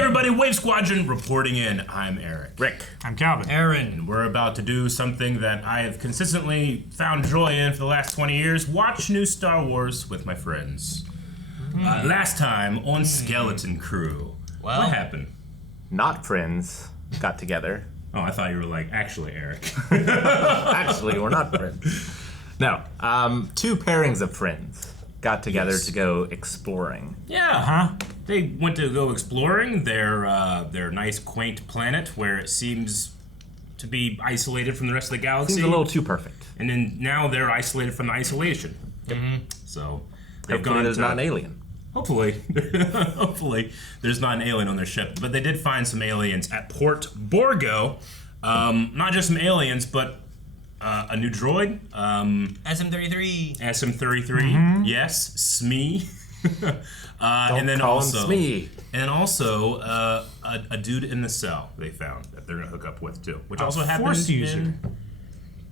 everybody, Wave Squadron reporting in. I'm Eric. Rick. I'm Calvin. Aaron. And we're about to do something that I have consistently found joy in for the last 20 years. Watch new Star Wars with my friends. Last time on Skeleton Crew. Well, what happened? Not friends got together. Oh, I thought you were like, actually, Eric. Actually, we're not friends. No, two pairings of friends got together to go exploring. Yeah, they went to go exploring their nice, quaint planet where it seems to be isolated from the rest of the galaxy. Seems a little too perfect. And then now they're isolated from the isolation. So they've Hopefully gone there's to, not an alien. Hopefully, hopefully there's not an alien on their ship. But they did find some aliens at Port Borgo. Not just some aliens, but a new droid. SM-33. SM-33. Yes, Smee. And then call also, him Smee. And also a dude in the cell they found that they're gonna hook up with too, which also happens. Force user.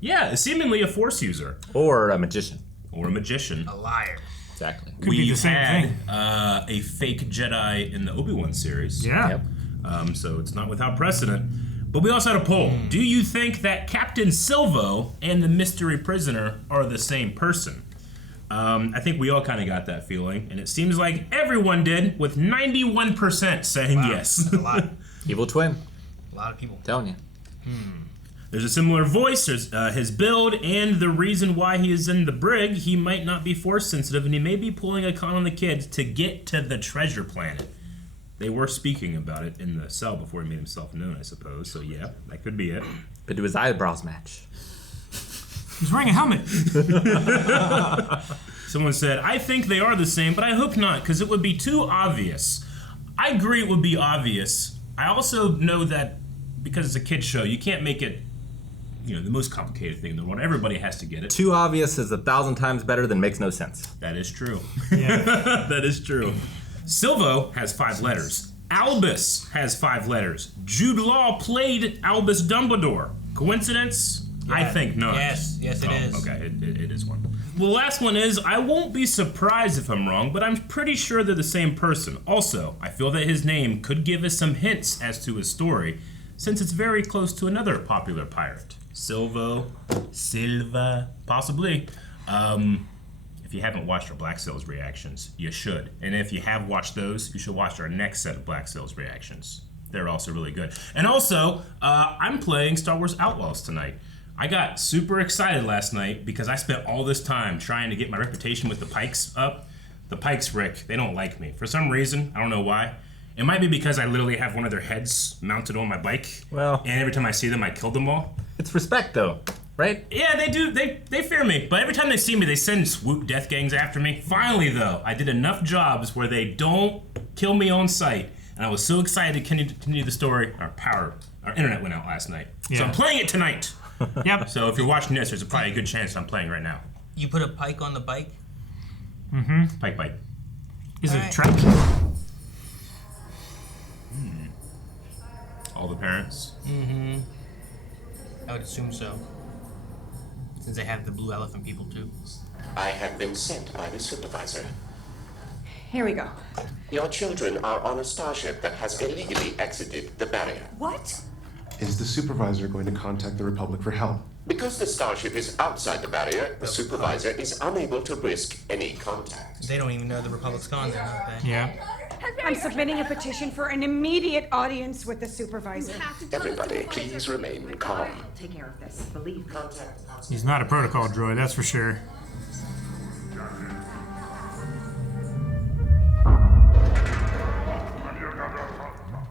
Yeah, seemingly a Force user Or a magician. or a magician. A liar. Exactly. Could be the same thing. A fake Jedi in the Obi-Wan series. Yeah. Yep. So it's not without precedent. But we also had a poll. Do you think that Captain Silvo and the mystery prisoner are the same person? I think we all kind of got that feeling, and it seems like everyone did, with 91% saying yes. That's a lot. Evil twin. A lot of people. Telling you. There's a similar voice, there's his build, and the reason why he is in the brig. He might not be force sensitive, and he may be pulling a con on the kids to get to the treasure planet. They were speaking about it in the cell before he made himself known, I suppose. So yeah, that could be it. But do his eyebrows match? He's wearing a helmet. Someone said, I think they are the same, but I hope not, because it would be too obvious. I agree it would be obvious. I also know that because it's a kid's show, you can't make it, the most complicated thing in the world. Everybody has to get it. Too obvious is 1,000 times better than makes no sense. That is true. Yeah. That is true. Silvo has 5 letters. Albus has 5 letters. Jude Law played Albus Dumbledore. Coincidence? I think not. Yes, it is. Okay, it is one. The last one is, I won't be surprised if I'm wrong, but I'm pretty sure they're the same person. Also, I feel that his name could give us some hints as to his story, since it's very close to another popular pirate. Silva, possibly. If you haven't watched our Black Sails reactions, you should. And if you have watched those, you should watch our next set of Black Sails reactions. They're also really good. And also, I'm playing Star Wars Outlaws tonight. I got super excited last night because I spent all this time trying to get my reputation with the Pikes up. The Pikes, Rick, they don't like me. For some reason, I don't know why. It might be because I literally have one of their heads mounted on my bike. Well, and every time I see them, I kill them all. it's respect, though, right? Yeah, they do. They fear me. But every time they see me, they send swoop death gangs after me. Finally, though, I did enough jobs where they don't kill me on sight. And I was so excited to continue the story. Our internet went out last night. Yeah. So I'm playing it tonight. Yep. So if you're watching this, there's probably a good chance I'm playing right now. You put a pike on the bike? Pike bite. Is it a Alright. trek? All the parents. I would assume so. Since they have the blue elephant people too. I have been sent by the supervisor. Here we go. Your children are on a starship that has illegally exited the barrier. What? Is the supervisor going to contact the Republic for help? Because the starship is outside the barrier, the supervisor is unable to risk any contact. They don't even know the Republic's gone there, don't they? Yeah. I'm submitting a petition for an immediate audience with the supervisor. Everybody, please remain calm. Take care of this, believe me. He's not a protocol droid, that's for sure.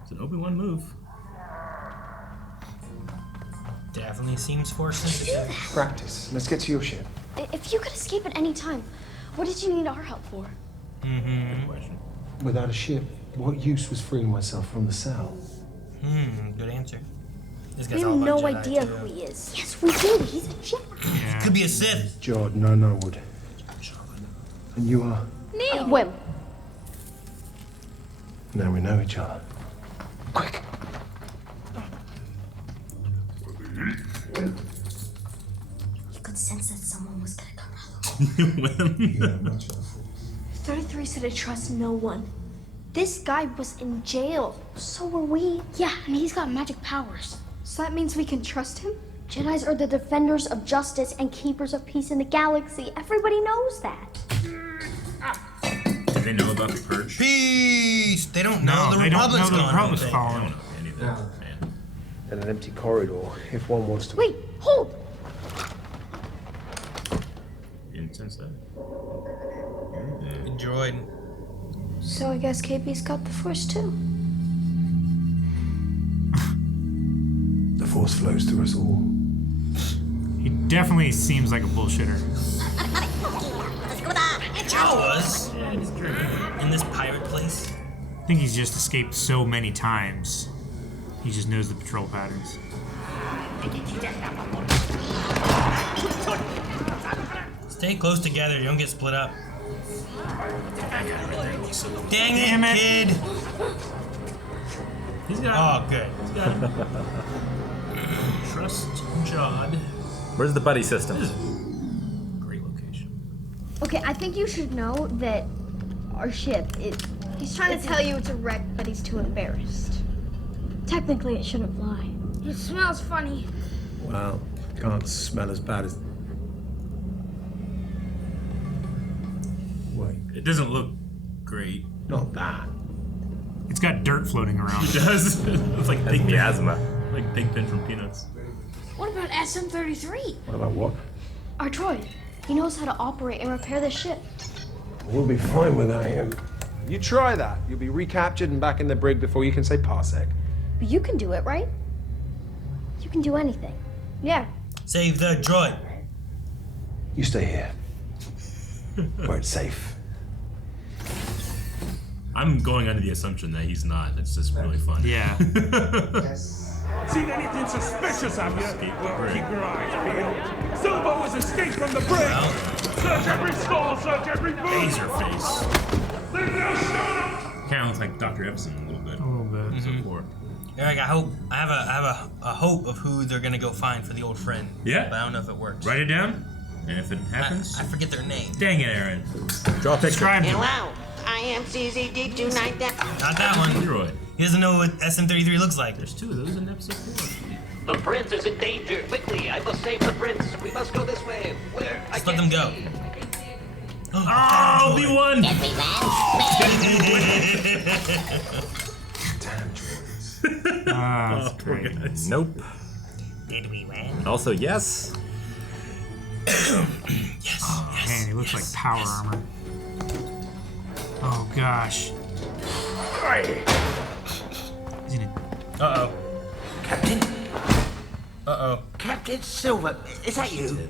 It's an Obi-Wan move. Definitely seems force sensitive. Practice. Let's get to your ship. If you could escape at any time, what did you need our help for? Good question. Without a ship, what use was freeing myself from the cell? Good answer. This We guy's have all about no Jedi, idea too. who he is. Yes, we do. He's a Jedi. Yeah. Could be a Sith. Jordan, I know would. And you are? Neil. Whim. Now we know each other. Quick. You could sense that someone was gonna come out. 33 said to trust no one. This guy was in jail. So were we. Yeah, and he's got magic powers. So that means we can trust him? Jedis are the defenders of justice and keepers of peace in the galaxy. Everybody knows that. Do they know about the Purge? Peace! They don't know No, the they don't know Republic's the gone. Republic's I calling. don't know anything. Man. And an empty corridor, if one wants to... Wait, hold! Didn't sense that. Good droid. So I guess KP's got the Force too. The Force flows through us all. He definitely seems like a bullshitter. Jawas? In this pirate place? I think he's just escaped so many times. He just knows the patrol patterns. Stay close together, you don't get split up. Dang Damn it, it. kid! He's got Oh, good. trust Jod. Where's the buddy system? Great location. Okay, I think you should know that our ship is... He's trying to tell you it's a wreck, but he's too embarrassed. Technically, it shouldn't fly. It smells funny. Well, can't smell as bad as... Wait, It doesn't look great. not that. It's got dirt floating around. It does. It's like That's Pigpen. miasma. Like Pigpen from Peanuts. What about SM-33? What about what? Our droid. He knows how to operate and repair the ship. We'll be fine without him. You try that. You'll be recaptured and back in the brig before you can say parsec. But you can do it, right? You can do anything. Yeah. Save the droid. You stay here. Where it's safe. I'm going under the assumption that he's not. It's just really fun. Yeah. Seen anything suspicious, have you? Well, keep your eyes peeled. Silvo has escaped from the brig! Search every stall, search every booth! Laser face. Leave no stone! Kind of looks like Dr. Epson a little bit. A little bit. So poor. Eric, I have a hope of who they're gonna go find for the old friend. Yeah. But I don't know if it works. Write it down, and if it happens, I forget their name. dang it, Aaron. Draw a picture. Describe him. Hello, I am CZD290. Not that one. Leroy. He doesn't know what SM-33 looks like. There's two of those in episode 4. The prince is in danger. Quickly, I must save the prince. We must go this way. Where? Just let them go. Oh, Obi-Wan! Damn droids. That's Poor great. guys. Nope. Did we win? Also, yes. Yes. Man, he looks like power armor. Oh gosh. He's in a... Uh-oh. Captain? Uh-oh. Captain Silver, is that you?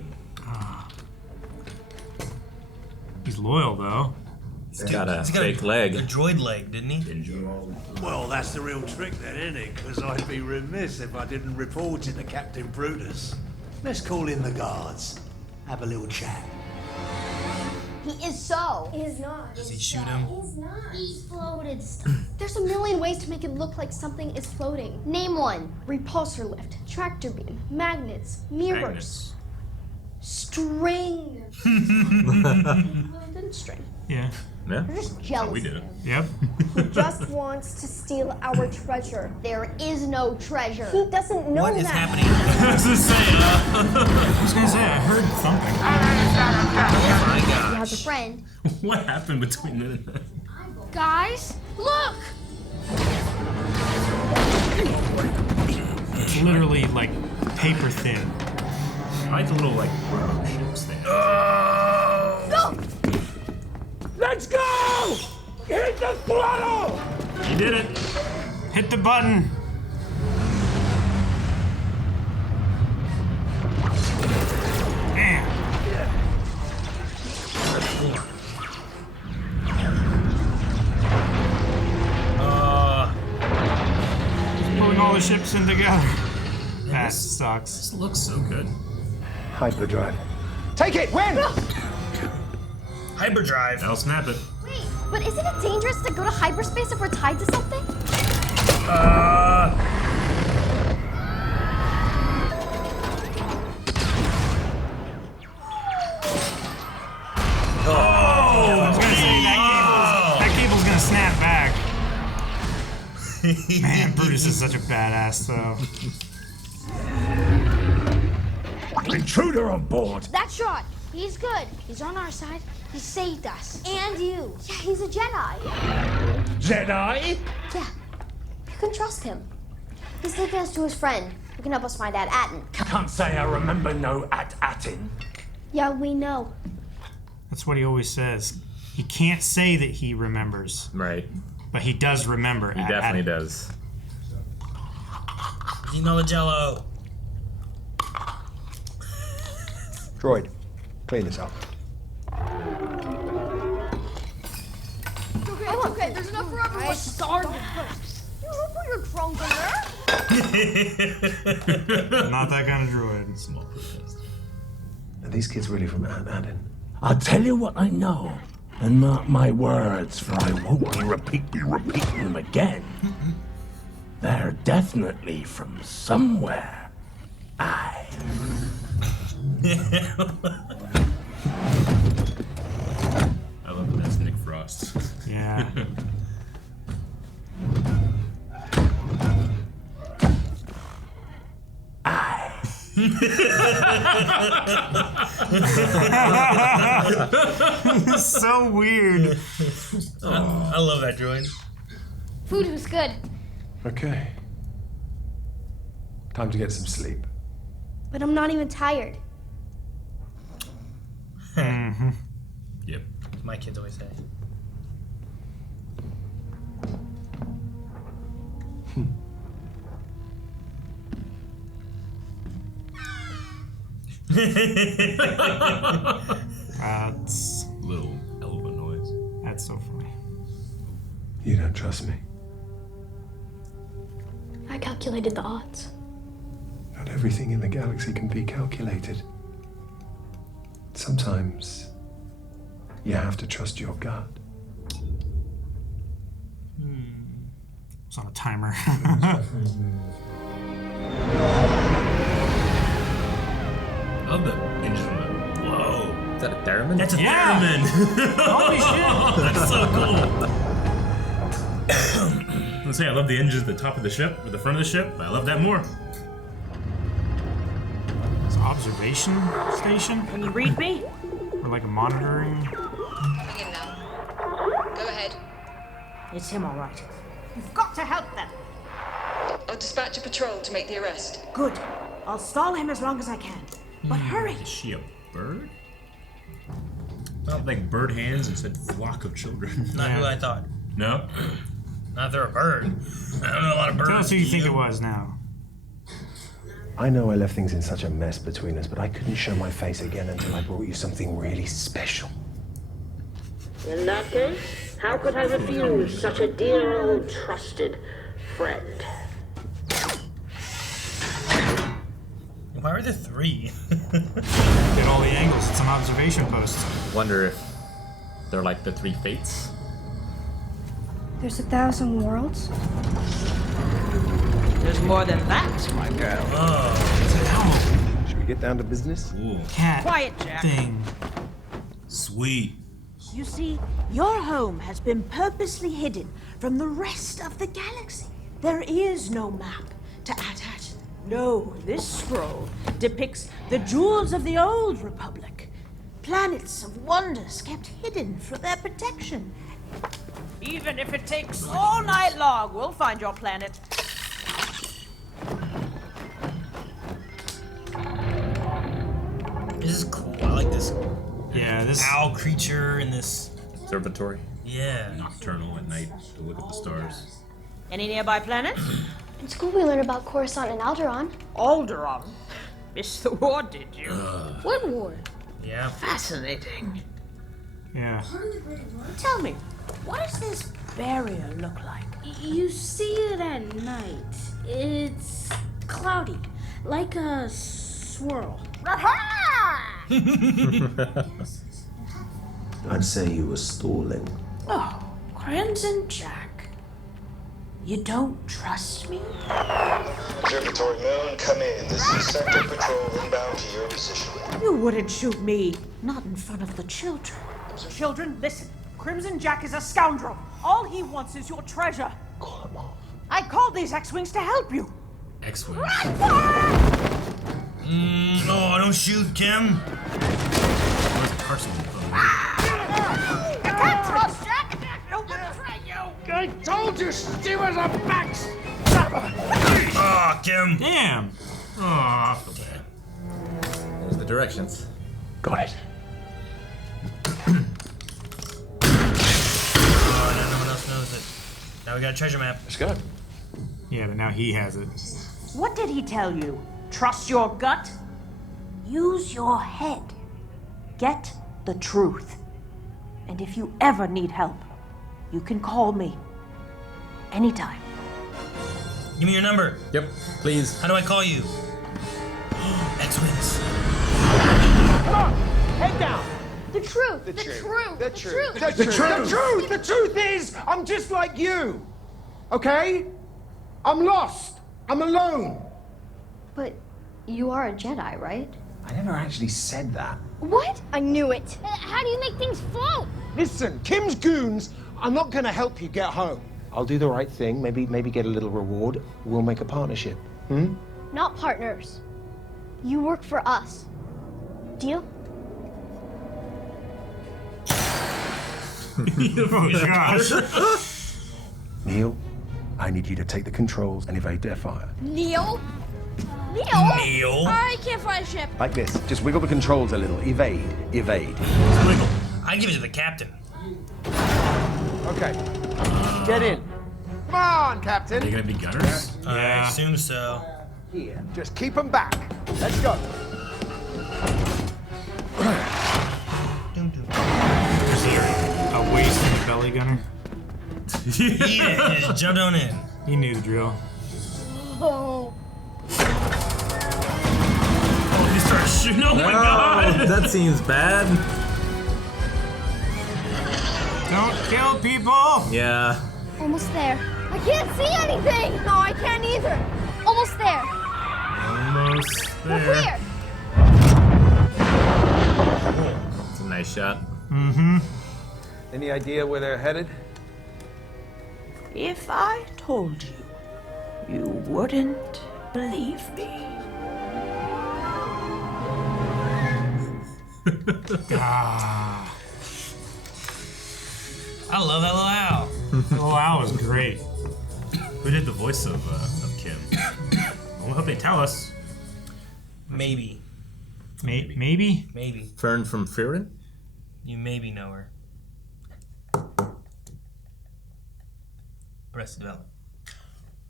He's loyal though. He's got a He's got fake a leg. droid leg, didn't he? Well, that's the real trick then, isn't it? Because I'd be remiss if I didn't report it to Captain Brutus. Let's call in the guards. Have a little chat. He is so. He's not. Does he shoot him? He's not. He floated stuff. There's a million ways to make it look like something is floating. Name one. Repulsor lift, tractor beam, magnets, mirrors, Magnets. string. Didn't string. Yeah. Yeah. You're just jealous. We did it. Yep. He just wants to steal our treasure. There is no treasure. He doesn't know What is that. happening? I was gonna say, I was gonna say I heard something. Oh my He god. has a friend. what happened between then and then? Guys, look! It's literally like paper thin. I like the little, like, robo ships thing. Go! Let's go! Hit the throttle! You did it. Hit the button. Man. Pulling all the ships in together. That sucks. This looks so good. Hyperdrive. Take it! When? Hyperdrive. I'll snap it. Wait, but isn't it dangerous to go to hyperspace if we're tied to something? I was gonna say that cable's gonna snap back. Man, Brutus is such a badass, though. Intruder on board. That shot. He's good. He's on our side. He saved us. And you. Yeah, he's a Jedi. Jedi? Yeah, you can trust him. He's taking us to his friend who can help us find Ad Atten. Can't say I remember no Atten. Yeah, we know. That's what he always says. He can't say that he remembers. Right. But he does remember. He definitely does. You know the Jello. Droid, clean this up. Okay, there's enough for everyone. I started first. You don't put your trunk in there. Not that kind of droid. Small protest. Are these kids really from An Astrogation? I'll tell you what I know, and mark my words, for I won't be repeating them again. They're definitely from somewhere. I love that that's Nick Frost. Yeah. It's so weird. I love that droid. Food was good. Okay. Time to get some sleep. But I'm not even tired. Mm-hmm. Yep. My kids always say. That's Little elephant noise. that's so funny. You don't trust me. I calculated the odds. Not everything in the galaxy can be calculated. Sometimes you have to trust your gut. It's on a timer. I love the engine on that. Whoa. Is that a theremin? That's a Yeah. theremin. Holy shit! That's so cool. Let's say I love the engine at the top of the ship, or the front of the ship. I love that more. It's an observation station? Can you read me? Or like a monitoring? Coming in now. Go ahead. It's him, all right. You've got to help them. I'll dispatch a patrol to make the arrest. Good. I'll stall him as long as I can. But hurry. Is she a bird? Not like bird hands and said flock of children. Not who I thought. No? Not if they're a bird. I don't know a lot of birds. Tell us who you think it was now. I know I left things in such a mess between us, but I couldn't show my face again until I brought you something really special. In that case, how could I refuse such a dear old trusted friend? Why are there three? Get all the angles. It's an observation post. Wonder if they're like the three fates. There's 1,000 worlds. There's more than that, my girl. Should we get down to business? Ooh. Cat Quiet, Jack. thing. Sweet. You see, your home has been purposely hidden from the rest of the galaxy. There is no map to attach. No, this scroll depicts the jewels of the old Republic. Planets of wonders kept hidden for their protection. Even if it takes all night long, we'll find your planet. This is cool. I like this Yeah, this owl creature and this. Observatory. Yeah. Nocturnal at night to look at the stars. Any nearby planets? In school we learned about Coruscant and Alderaan. Alderaan. Missed the war, did you? What war? Yeah. Fascinating. Yeah. Tell me, what does this barrier look like? You see it at night. It's cloudy, like a swirl. I'd say you were stalling. Oh, Crimson Jack. You don't trust me? Observatory Moon, come in. This is Sector Patrol inbound to your position. You wouldn't shoot me. Not in front of the children. Children, listen. Crimson Jack is a scoundrel. All he wants is your treasure. Call him off. I called these X-Wings to help you. X-Wing. Oh, don't shoot, Kh'ymm. Where's the Carson? You can't trust Jack. He'll betray you. I told you stewards are backs. Oh, Kh'ymm. Damn. Oh, I feel bad. There's the directions. Got it. Oh, no one else knows it. Now we got a treasure map. Let's go. Yeah, but now he has it. What did he tell you? Trust your gut? Use your head. Get the truth. And if you ever need help, you can call me. Anytime. Give me your number. Yep, please. How do I call you? X-Wings. Come on, head down. The truth. The truth. The truth is, I'm just like you. Okay? I'm lost. I'm alone. But you are a Jedi, right? I never actually said that. What? I knew it. How do you make things float? Listen, Khym's goons are not gonna help you get home. I'll do the right thing, maybe get a little reward. We'll make a partnership. Not partners. You work for us. Deal? Oh, gosh. Neil, I need you to take the controls and evade their fire. Neil? Neil? I can't fly a ship. Like this. Just wiggle the controls a little. Evade. Wiggle. I'd give it to the captain. Okay. Get in. Come on, Captain. Are they gonna be gunners? I assume so. Here, just keep them back. Let's go. Is there a waist in the belly gunner? Eat it. Just jump on in. He knew the drill. Oh. Oh, he starts shooting. Oh my god! That seems bad. Don't kill people! Yeah. Almost there. I can't see anything. No, I can't either. Almost there. Almost We're there. clear. It's a nice shot. Mm-hmm. Any idea where they're headed? If I told you, you wouldn't believe me. Ah. I love that little owl. Oh, that was great. Who did the voice of Kh'ymm? I hope they tell us. Maybe. Maybe? Maybe. Fern from Fearin? You maybe know her. Arrested Development.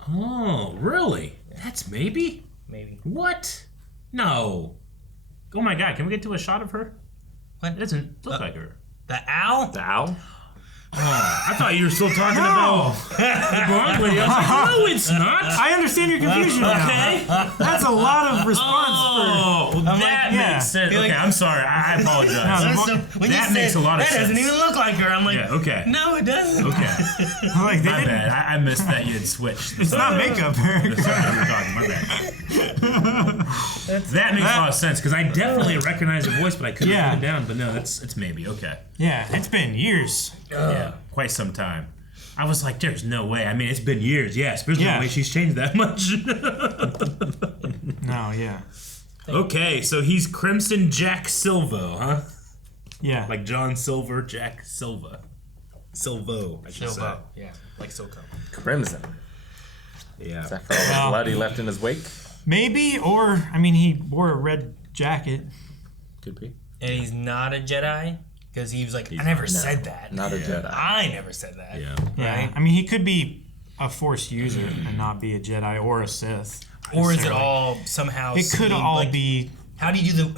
Oh, really? That's maybe? Maybe. What? No. Oh my god, can we get to a shot of her? What? It doesn't look like her. The owl? The owl? Oh, I thought you were still talking about the blonde lady. I was like, no, it's not. I understand your confusion now. Okay. That's a lot of response Oh, for... that makes sense. You're Okay, like- I'm sorry. I apologize. When that you makes said, a lot of that sense. doesn't even look like her. I'm like, Yeah, okay. no, it doesn't. Okay. Like, they My didn't- bad. I missed that you had switched. It's not makeup, Eric. My bad. That makes a lot of sense because I definitely recognize the voice, but I couldn't put it down. But no, it's maybe okay. Yeah, it's been years. Yeah, quite some time. I was like, there's no way. I mean, it's been years. Yes, there's Yeah. no way she's changed that much. No, yeah. Okay, so he's Crimson Jack Silvo, huh? Yeah. Like John Silver, Jack Silva. Silvo, I should say. Silvo, yeah, like Silco. Crimson. Yeah. Is that for all the blood he left in his wake? Maybe, or, I mean, he wore a red jacket. Could be. And he's not a Jedi? Because he was like, I never said that. Not a Jedi. I never said that. Yeah. Yeah. Right? I mean, he could be a Force user and not be a Jedi or a Sith. Or is it necessarily. all somehow? It could seen, all like, be. How do you do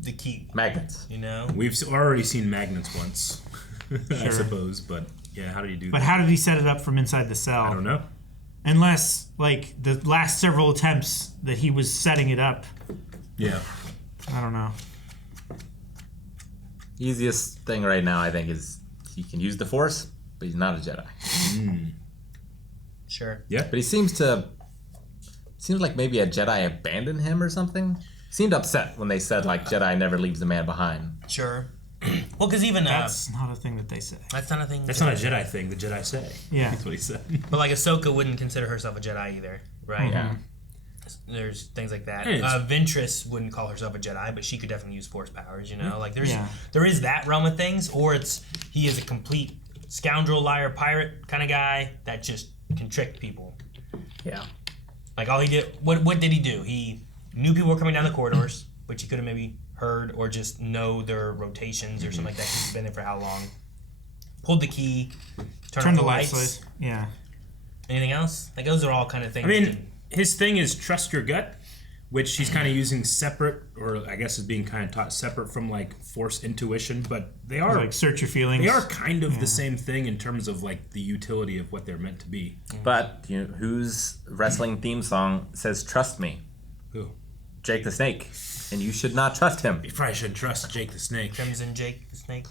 the key? Magnets. You know. We've already seen magnets once, I suppose, but yeah, how do you do But that? how did he set it up from inside the cell? I don't know. Unless, like, the last several attempts that he was setting it up. Yeah. I don't know. Easiest thing right now, I think, is he can use the Force, but he's not a Jedi. Sure. Yeah. But he seems like maybe a Jedi abandoned him or something. He seemed upset when they said, like, Jedi never leaves a man behind. Sure. Well, because even that's not a thing that they say. That's not a thing. That's not a Jedi thing. The Jedi say. Yeah, that's what he said. But like Ahsoka wouldn't consider herself a Jedi either, right? Yeah. There's things like that. Hey, Ventress wouldn't call herself a Jedi, but she could definitely use Force powers. You know, like there is that realm of things, or he is a complete scoundrel, liar, pirate kind of guy that just can trick people. Yeah. Like all he did, what did he do? He knew people were coming down the corridors, which he could have maybe heard, or just know their rotations or something like that. He's been there for how long? Pulled the key, turned off the lights. Yeah. Anything else? Like those are all kind of things. I mean, his thing is trust your gut, which he's kind of using separate, or I guess is being kind of taught separate from like Force intuition, but they are like search your feelings. They are kind of the same thing in terms of like the utility of what they're meant to be. But you know, whose wrestling theme song says "Trust me"? Who? Jake the Snake, and you should not trust him. You probably shouldn't trust Jake the Snake. Crimson Jake the Snake.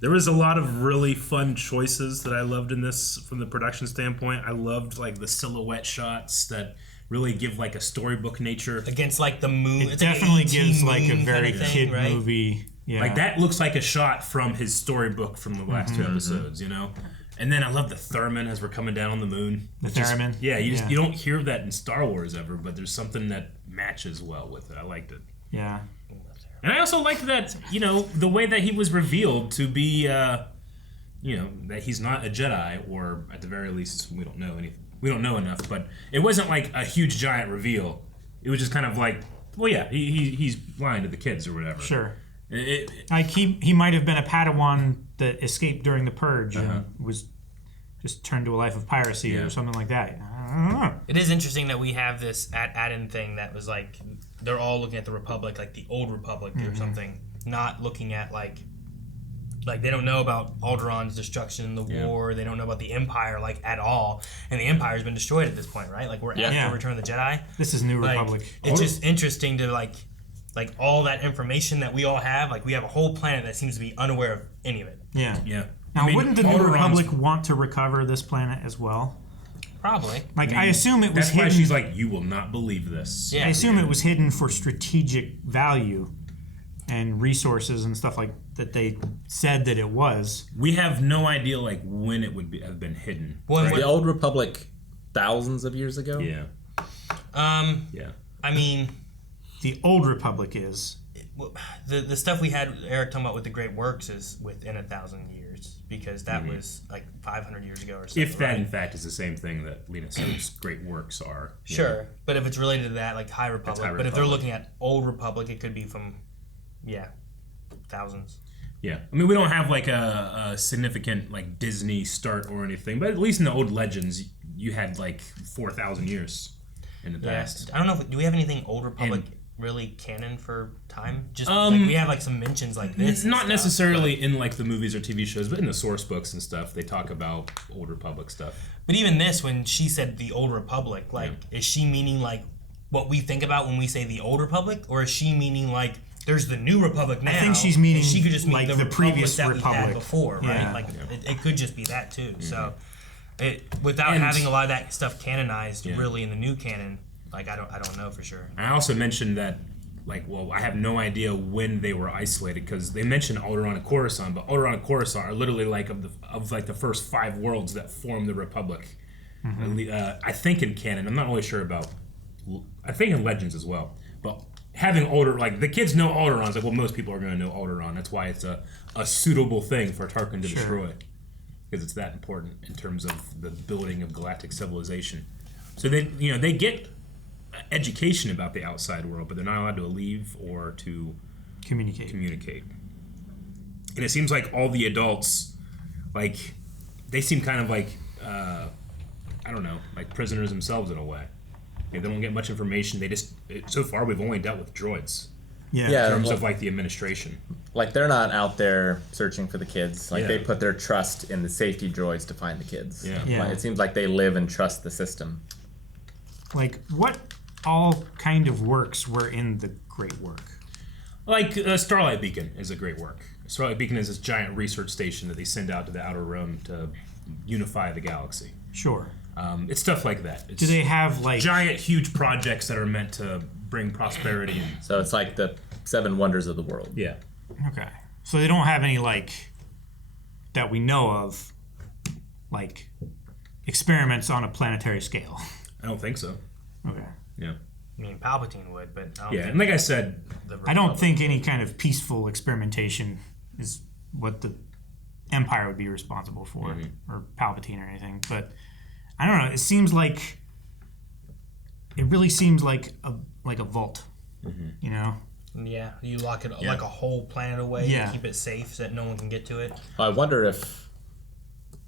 There was a lot of really fun choices that I loved in this from the production standpoint. I loved like the silhouette shots that really give like a storybook nature against like the moon. It definitely gives like a very kid movie. Yeah, like that looks like a shot from his storybook from the last two episodes. You know. And then I love the theremin as we're coming down on the moon. The theremin? Yeah, you don't hear that in Star Wars ever, but there's something that matches well with it. I liked it. Yeah. And I also liked that, you know, the way that he was revealed to be, you know, that he's not a Jedi, or at the very least, we don't know anything. We don't know enough, but it wasn't like a huge giant reveal. It was just kind of like, well, yeah, he's lying to the kids or whatever. Sure. Like he might have been a Padawan that escaped during the Purge and was just turned to a life of piracy or something like that. I don't know. It is interesting that we have this add-in thing that was like they're all looking at the Republic, like the old Republic or something, not looking at like they don't know about Alderaan's destruction in the war. They don't know about the Empire like at all, and the Empire's been destroyed at this point, right? Like we're after Return of the Jedi. This is New like, Republic. It's just interesting to like all that information that we all have. Like we have a whole planet that seems to be unaware of any of it. Yeah. Yeah. Now, wouldn't the New Republic want to recover this planet as well? Probably. Like, I assume it was that's hidden. That's why she's like, you will not believe this. Yeah. I assume it was hidden for strategic value and resources and stuff like that. They said that it was. We have no idea like when it would have been hidden. Well, right? The Old Republic, thousands of years ago. Yeah. Yeah. I mean, the Old Republic is. The stuff we had Eric talking about with the Great Works is within 1,000 years, because that was like 500 years ago or something. If that in fact is the same thing that Lena says Great Works are. Sure, but if it's related to that, like High Republic. But if they're looking at Old Republic, it could be from, thousands. Yeah, I mean we don't have like a significant like Disney start or anything, but at least in the old legends you had like 4,000 years in the past. I don't know. Do we have anything Old Republic? Really canon for time? Just like we have like some mentions like this. Not necessarily in like the movies or TV shows, but in the source books and stuff, they talk about Old Republic stuff. But even this, when she said the Old Republic, like is she meaning like what we think about when we say the Old Republic, or is she meaning like there's the New Republic now? I think she's meaning she could just mean like the previous that we had Republic before, right? Yeah. Like it could just be that too. So without having a lot of that stuff canonized, really in the new canon. Like I don't know for sure. I also mentioned that, like, well, I have no idea when they were isolated because they mentioned Alderaan and Coruscant, but Alderaan and Coruscant are literally like of the first 5 worlds that form the Republic. I think in canon, I'm not really sure about. I think in Legends as well, but having the kids know Alderaan's like, well, most people are going to know Alderaan. That's why it's a suitable thing for Tarkin to destroy, because it's that important in terms of the building of galactic civilization. So they get education about the outside world, but they're not allowed to leave or to communicate. And it seems like all the adults, like, they seem kind of like, I don't know, like prisoners themselves in a way. They don't get much information. So far we've only dealt with droids. Yeah. In terms of like the administration. Like they're not out there searching for the kids. Like they put their trust in the safety droids to find the kids. Yeah. Like, it seems like they live and trust the system. Like what all kind of works were in the Great Work? Like Starlight Beacon is a great work. Starlight Beacon is this giant research station that they send out to the Outer Rim to unify the galaxy. Sure. It's stuff like that. It's do they have like giant, huge projects that are meant to bring prosperity. So it's like the 7 wonders of the world. Yeah. Okay. So they don't have any, like, that we know of, like, experiments on a planetary scale. I don't think so. Okay. Yeah. I mean, Palpatine would, but I don't Yeah, think and like I said, I don't think any kind of peaceful experimentation is what the Empire would be responsible for, or Palpatine or anything. But I don't know. It seems like it really seems like a vault. You know? Yeah, you lock it like a whole planet away to keep it safe so that no one can get to it. I wonder if,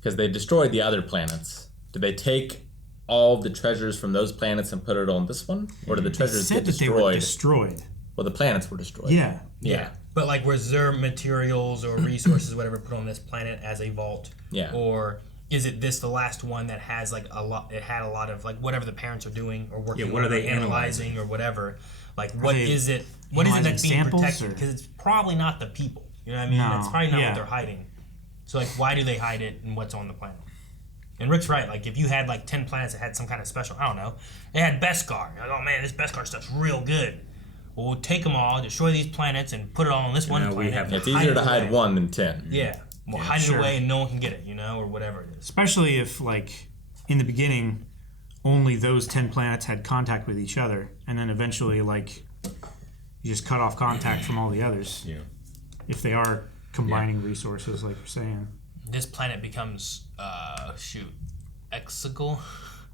because they destroyed the other planets, did they take all the treasures from those planets and put it on this one, or did the treasures get destroyed? They were destroyed. Well, the planets were destroyed. Yeah. But like, was there materials or resources, whatever, put on this planet as a vault? Yeah. Or is it this the last one that has like a lot? It had a lot of like whatever the parents are doing or working what on, are they analyzing or whatever. Like, what is it? What is it that's being protected? Because it's probably not the people. You know what I mean? No. That's probably not what they're hiding. So like, why do they hide it and what's on the planet? And Rick's right. Like, if you had like 10 planets that had some kind of special, I don't know, they had Beskar. You're like, oh man, this Beskar stuff's real good. Well, we'll take them all, destroy these planets, and put it all on this one planet. It's easier to hide 1 than 10. Yeah. Well, hide it away and no one can get it, you know, or whatever it is. Especially if, like, in the beginning, only those 10 planets had contact with each other, and then eventually, like, you just cut off contact from all the others. Yeah. If they are combining resources, like you're saying. This planet becomes, Exegol?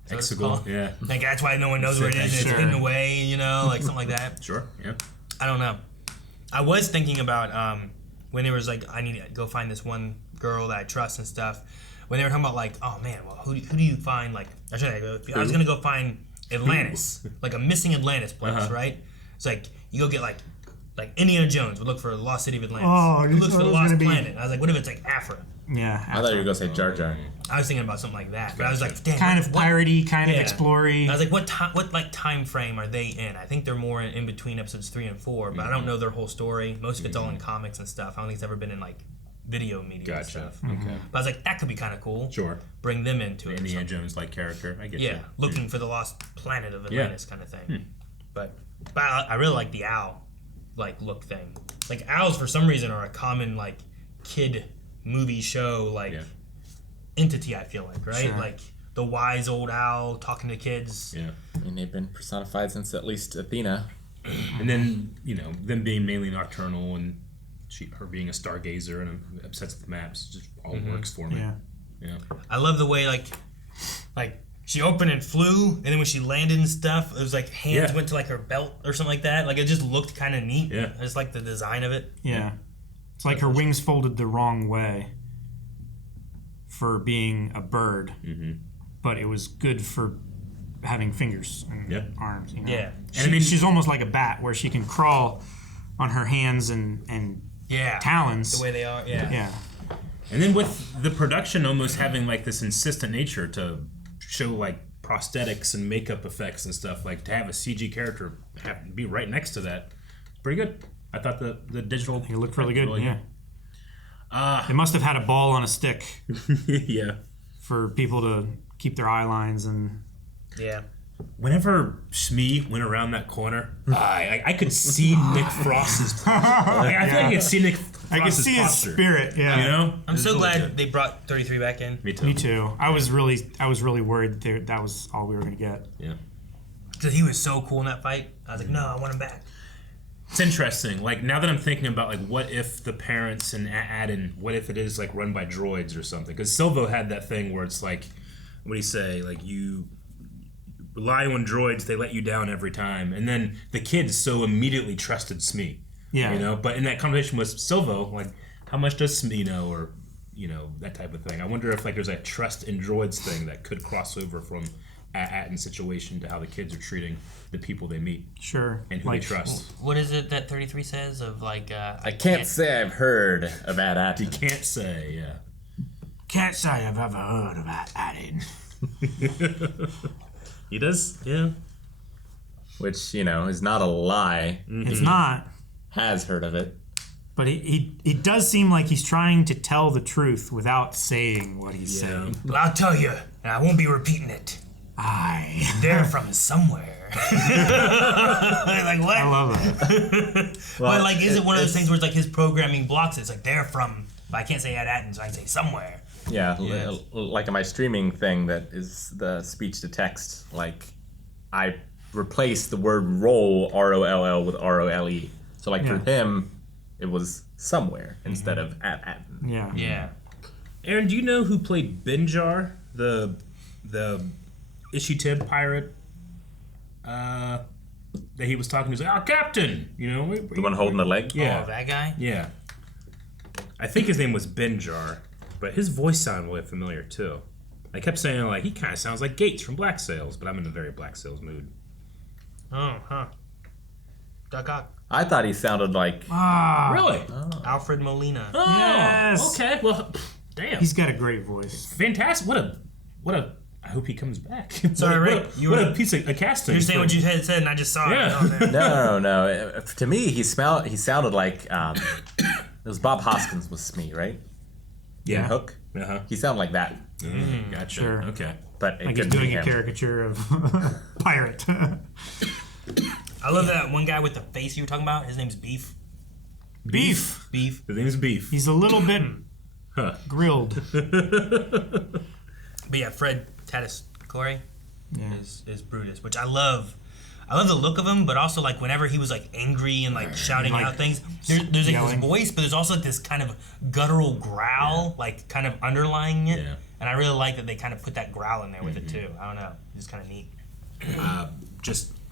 Exegol, yeah. Like, that's why no one knows where it is. It's hidden away, you know, like something like that. Sure, yeah. I don't know. I was thinking about when there was like, I need to go find this one girl that I trust and stuff. When they were talking about like, oh man, well, who do you find? Like, I was gonna go find Atlantis, like a missing Atlantis place, right? It's like you go get like Indiana Jones would look for the lost city of Atlantis. Oh, Who looks for the lost planet? I was like, what if it's like Aphra? Yeah. I thought you were gonna say Jar Jar. I was thinking about something like that, but I was like, damn, kind of piratey, kind of explory. I was like, what like time frame are they in? I think they're more in between episodes 3 and 4, but I don't know their whole story. Most of it's all in comics and stuff. I don't think it's ever been in like video media and stuff. Okay. But I was like, that could be kind of cool. Sure. Bring them into it. Indiana Jones like character. I get you. Yeah, looking for the lost planet of Atlantis kind of thing. But I really like the owl like look thing. Like owls for some reason are a common like kid movie show like entity, I feel like, right? Sure. Like the wise old owl talking to kids. Yeah. I mean, they've been personified since at least Athena. And then, you know, them being mainly nocturnal and her being a stargazer and obsessed with maps just all works for me. Yeah. I love the way like she opened and flew, and then when she landed and stuff, it was like hands went to like her belt or something like that. Like it just looked kind of neat. Yeah. I just like the design of it. Yeah. It's like her wings folded the wrong way for being a bird, but it was good for having fingers and arms. You know? Yeah. She's almost like a bat, where she can crawl on her hands and talons. The way they are. Yeah. Yeah. And then with the production almost having like this insistent nature to show like prosthetics and makeup effects and stuff, like to have a CG character be right next to that, pretty good. I thought the digital it looked really good. They must have had a ball on a stick. Yeah. For people to keep their eye lines and. Yeah. Whenever Shmi went around that corner, I could see Nick Frost's. I feel like I could see Nick Frost's I could see his spirit. Yeah. You know. I'm so glad they brought 33 back in. Me too. Me too. I was really worried that was all we were gonna get. Yeah. Because he was so cool in that fight. I was like, no, I want him back. It's interesting. Like now that I'm thinking about like what if the parents and Aden, what if it is like run by droids or something? Because Silvo had that thing where it's like, what do you say? Like you rely on droids, they let you down every time, and then the kids so immediately trusted Smee. Yeah. You know, but in that conversation with Silvo, like how much does Smee know, or you know, that type of thing. I wonder if like there's a trust in droids thing that could cross over from Aten's situation to how the kids are treating the people they meet. Sure. And who they trust. What is it that 33 says of like? I can't say I've heard of Aten. You can't say, yeah. Can't say I've ever heard of Aten. He does, yeah. Which, you know, is not a lie. It's not. Has heard of it. But he does seem like he's trying to tell the truth without saying what he's saying. Well, I'll tell you, and I won't be repeating it. They're from somewhere. Like what? I love that. But like, is it one of those things where it's like his programming blocks it? It's like they're from. I can't say At so I can say somewhere. Yeah, like in my streaming thing, that is the speech to text. Like, I replaced the word roll ROLL with ROLE. So like for him, it was somewhere instead of at. Yeah. Yeah. Aaron, do you know who played Benjar, the Ishitib pirate? That he was talking to, he's like, Captain! You know, the one holding the leg? Yeah. Oh, that guy? Yeah. I think his name was Benjar, but his voice sounded really familiar too. I kept saying, like, he kind of sounds like Gates from Black Sails, but I'm in a very Black Sails mood. Oh, huh. Duck. I thought he sounded like... Really? Oh. Alfred Molina. Oh, Yes. Okay, well, damn. He's got a great voice. Fantastic. What a... I hope he comes back. Sorry, Rick. What a piece of casting. You're saying what you had said, and I just saw it. No. To me, he sounded like... it was Bob Hoskins was Smee, right? Yeah. In Hook? Uh-huh. He sounded like that. Gotcha. Sure. Okay. But it like he's couldn't be doing a him. caricature of pirate. I love that one guy with the face you were talking about. His name's Beef. Beef. Beef. His name's Beef. He's a little bit grilled. But yeah, Fred Tatasciore is Brutus, which I love. I love the look of him, but also like whenever he was like angry and like shouting like, out things, there's like this yelling. voice, but there's also like this kind of guttural growl, like kind of underlying it. Yeah. And I really like that they kind of put that growl in there with it too. I don't know, it's kind of neat.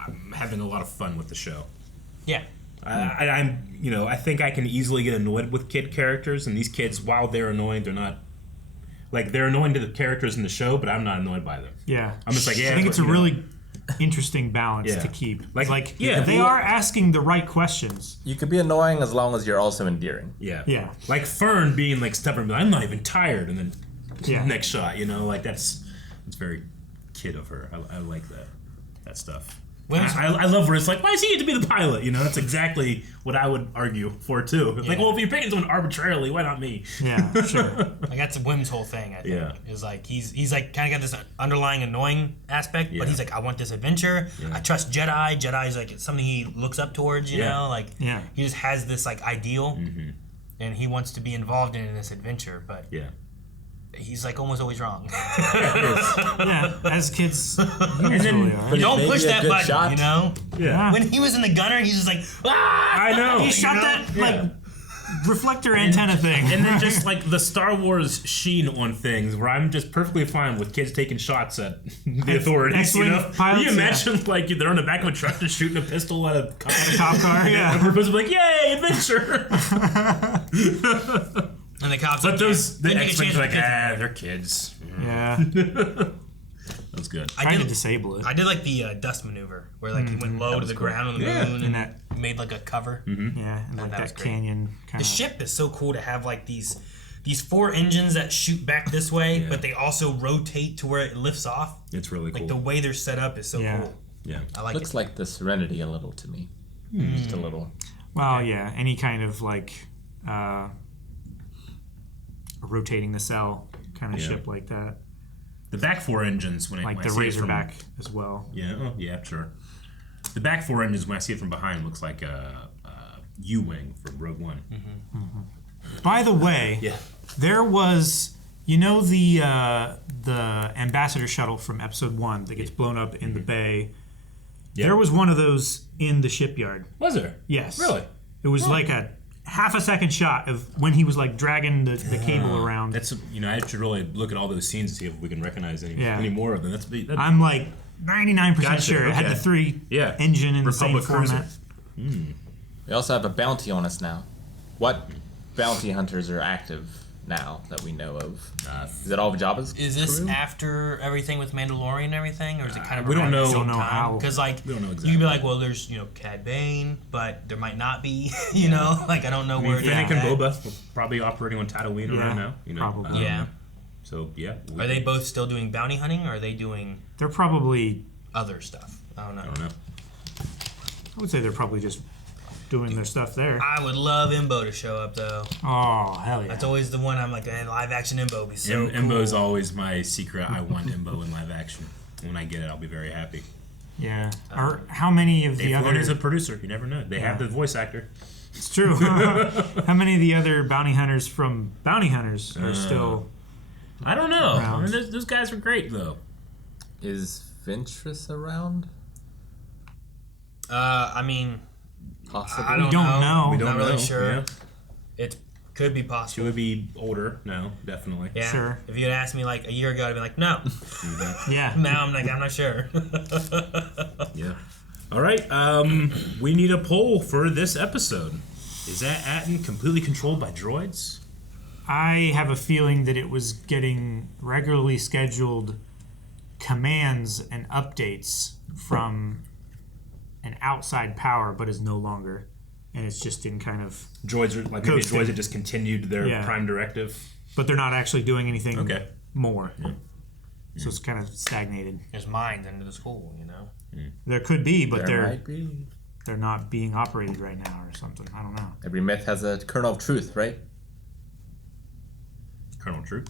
I'm having a lot of fun with the show. Yeah. I think I can easily get annoyed with kid characters, and these kids, while they're annoying, they're not. Like, they're annoying to the characters in the show, but I'm not annoyed by them. Yeah. I'm just like, yeah. I think it's a really interesting balance to keep. Like they are asking the right questions. You could be annoying as long as you're also endearing. Yeah. Yeah. Like Fern being like stubborn, I'm not even tired, and then next shot, like that's very kid of her. I like that stuff. I love where it's like, why does he get to be the pilot? That's exactly what I would argue for too. It's like, well, if you're picking someone arbitrarily, why not me? Yeah, sure. Like that's Wim's whole thing. I think is like he's like kind of got this underlying annoying aspect, but he's like, I want this adventure. I trust Jedi. Jedi's like something he looks up towards. You know, like he just has this like ideal, and he wants to be involved in this adventure, but he's like almost always wrong. As kids usually are. Don't push that button, shot. Yeah. When he was in the gunner, he's just like, I know. He shot that like reflector antenna thing. And then just like the Star Wars sheen on things, where I'm just perfectly fine with kids taking shots at the authorities. Pilots, Can you imagine like they're on the back of a truck just shooting a pistol at a cop car? Yeah. And we're supposed to be like, yay, adventure! And the cops. But the X-Men are like, kids. they're kids. Yeah. That's good. I did disable it. I did like the dust maneuver, where like he went low to the ground on the moon and that made like a cover. Yeah, and like that canyon kind of. The ship is so cool to have like these 4 engines that shoot back this way, but they also rotate to where it lifts off. It's really cool. Like the way they're set up is so cool. Yeah, I like Looks it. like the Serenity a little to me. Just a little. Well, yeah, any kind of like rotating the cell kind of ship like that. The back 4 engines, when like when the I see Razorback it from, as well. Yeah, sure. The back 4 engines, when I see it from behind, looks like a U-wing from Rogue One. By the way, there was, the Ambassador shuttle from Episode 1 that gets blown up in the bay. Yep. There was one of those in the shipyard. Was there? Yes. Really? It was like a half-a-second shot of when he was like dragging the cable around. That's I should really look at all those scenes to see if we can recognize any more of them. I'm like 99% sure it had the 3 engine in the same format. We also have a bounty on us now. What bounty hunters are active now that we know of? Is it all of Jabba's Is this crew? after everything with Mandalorian and everything, or is it kind of we don't know. Don't know how. Because like we don't know exactly. You could be like, well, there's Cad Bane, but there might not be. Like I don't know where. Fennec and Boba probably operating on Tatooine around now. Probably. Yeah. So yeah. Are they both still doing bounty hunting, or are they doing? They're probably other stuff. I don't know. I would say they're probably just doing their stuff there. I would love Imbo to show up though. Oh hell yeah! That's always the one I'm like, live action Imbo would be so cool. Imbo's always my secret. I want Imbo in live action. When I get it, I'll be very happy. Yeah. Or how many of the Dave other... Filoni's a producer. You never know. They have the voice actor. It's true. How many of the other bounty hunters from Bounty Hunters are still... I don't know. around? I mean, those guys were great, though. Is Ventress around? I mean, Possibly. I don't know. We don't Not really know. sure. Yeah. It could be She possible. would be older now, definitely. Yeah. Sure. If you had asked me like a year ago, I'd be like, no. Yeah. Now I'm like, I'm not sure. Yeah. All right. We need a poll for this episode. Is that Atten completely controlled by droids? I have a feeling that it was getting regularly scheduled commands and updates from an outside power, but is no longer. And it's just in kind of... Droids are like maybe droids that just continued their prime directive. But they're not actually doing anything more. Yeah. So it's kind of stagnated. There's minds into the school, you know? There could be, but There might be. they're not being operated right now or something. I don't know. Every myth has a kernel of truth, right? Colonel Truth.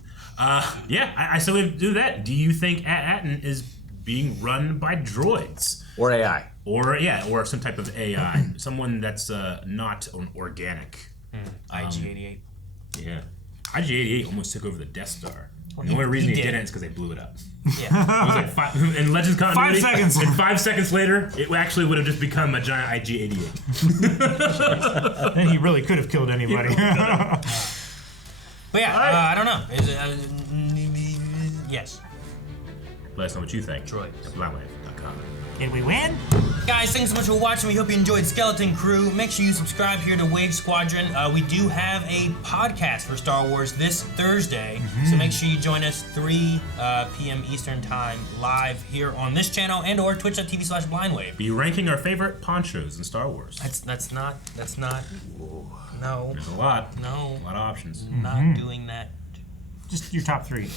Yeah, I still would do that. Do you think Atten is being run by droids? Or AI. Or some type of AI. Someone that's not an organic. IG-88. Yeah. IG-88 almost took over the Death Star. And the only reason he didn't is because they blew it up. Yeah. It was like in Legends continuity, 5 seconds. And 5 seconds later, it actually would have just become a giant IG-88. Then he really could have killed anybody. But yeah, I don't know. Is it, yes. Let us know what you think. Droids. At blindwave.com. Did we win? Guys, thanks so much for watching. We hope you enjoyed Skeleton Crew. Make sure you subscribe here to Wave Squadron. We do have a podcast for Star Wars this Thursday, so make sure you join us 3 p.m. Eastern Time live here on this channel and or twitch.tv/blindwave. Be ranking our favorite ponchos in Star Wars. That's not. No. There's a lot. No. A lot of options. Not doing that. Just your top 3.